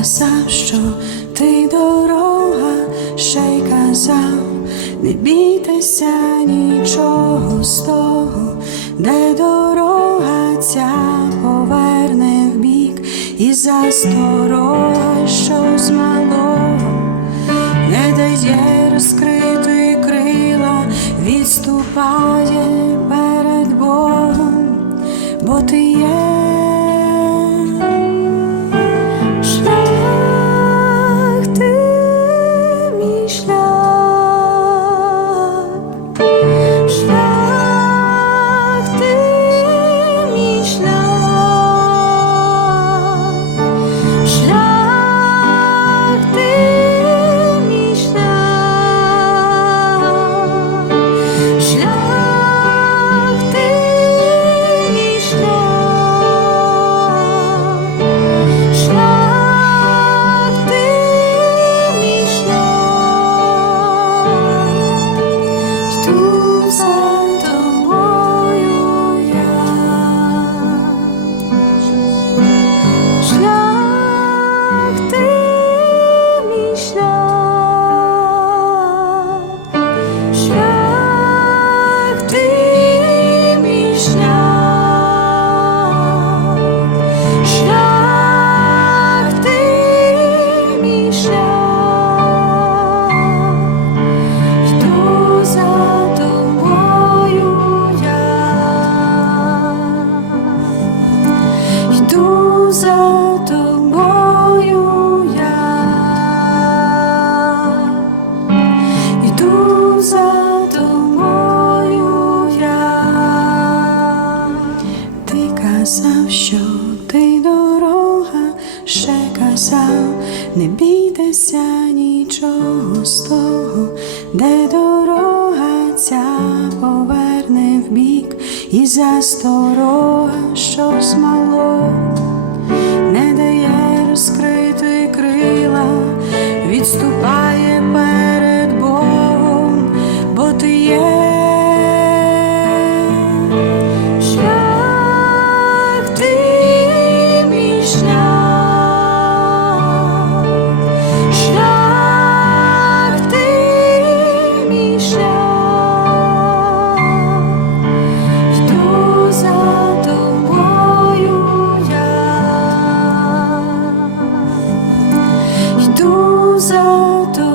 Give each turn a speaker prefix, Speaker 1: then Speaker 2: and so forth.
Speaker 1: казав, що ти дорога, ще й казав, не бійтеся нічого з того, де дорога ця поверне в бік і засторога, що з малого не дає розкрити крила, відступає перед Богом, бо ти бійтеся, не бійтеся нічого з того, де дорога ця поверне в бік і засторога, що змало, не дає розкрити крила, відступає. altos.